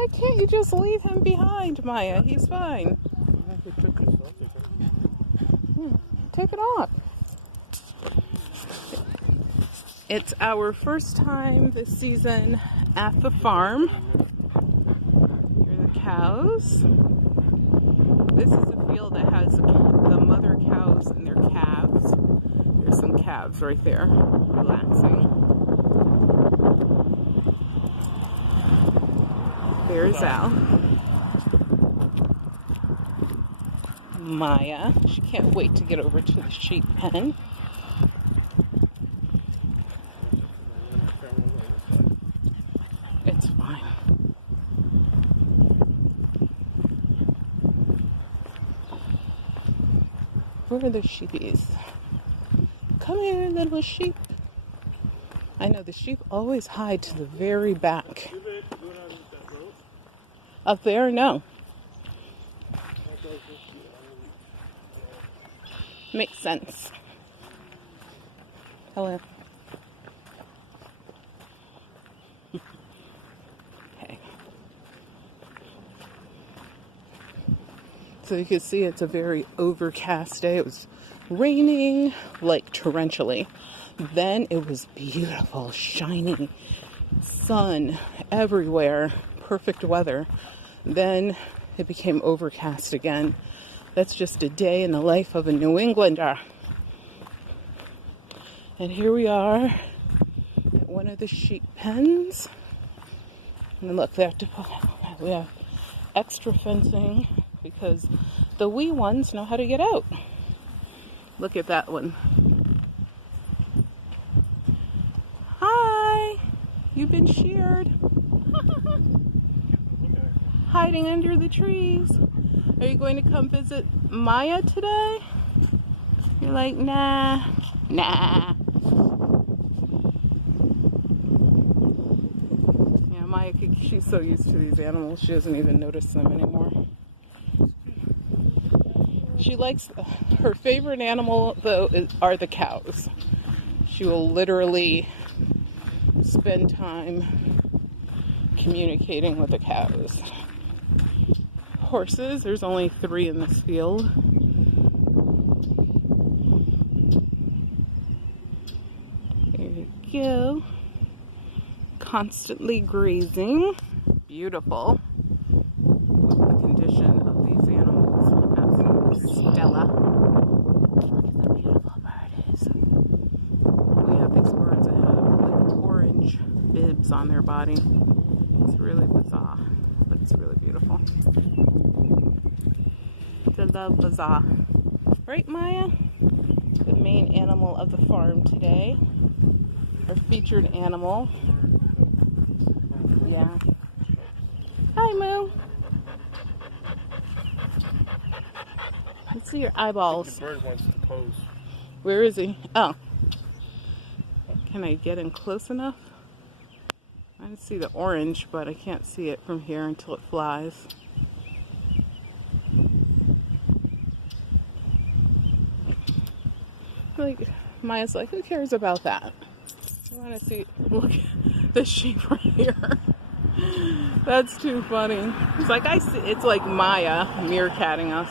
Why can't you just leave him behind, Maya? He's fine. Take it off. It's our first time this season at the farm. Here are the cows. This is a field that has the mother cows and their calves. There's some calves right there, relaxing. There's Al. Maya. She can't wait to get over to the sheep pen. It's fine. Where are the sheepies? Come here, little sheep. I know the sheep always hide to the very back. Up there, no. Makes sense. Hello. Okay. So you can see it's a very overcast day. It was raining like torrentially. Then it was beautiful, shiny sun everywhere, perfect weather. Then it became overcast again. That's just a day in the life of a New Englander. And here we are at one of the sheep pens. And look, we have extra fencing because the wee ones know how to get out. Look at that one. Hi! You've been sheared. Hiding under the trees. Are you going to come visit Maya today? You're like, nah. Yeah, Maya, she's so used to these animals, she doesn't even notice them anymore. She likes, her favorite animal, though, are the cows. She will literally spend time communicating with the cows. Horses, there's only 3 in this field. There you go. Constantly grazing. Beautiful. The condition of these animals, absolutely stellar. Look at the beautiful bird is. We have these birds that have like orange bibs on their body. It's really bizarre, but it's really beautiful. The bazaar. Right, Maya? The main animal of the farm today. Our featured animal. Yeah. Hi, Moo. Let's see your eyeballs. The bird wants to pose. Where is he? Oh. Can I get in close enough? I can see the orange, but I can't see it from here until it flies. Like, Maya's like, who cares about that? I want to see, look at the sheep right here. That's too funny. It's like, I see, it's like Maya meerkatting us.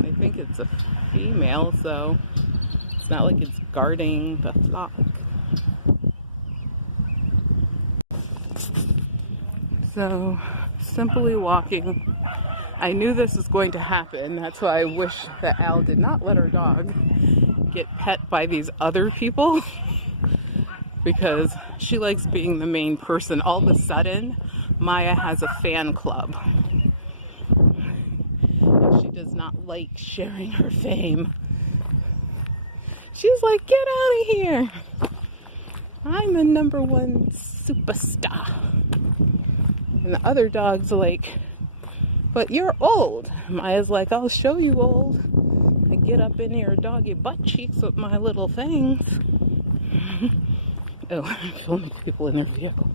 I think it's a female, so it's not like it's guarding the flock. So, simply walking. I knew this was going to happen. That's why I wish that Al did not let her dog get pet by these other people because she likes being the main person. All of a sudden, Maya has a fan club. And she does not like sharing her fame. She's like, get out of here. I'm the #1 superstar. And the other dog's like, but you're old. Maya's like, I'll show you old. I get up in your doggy butt cheeks with my little things. Oh, I'm filming people in their vehicle.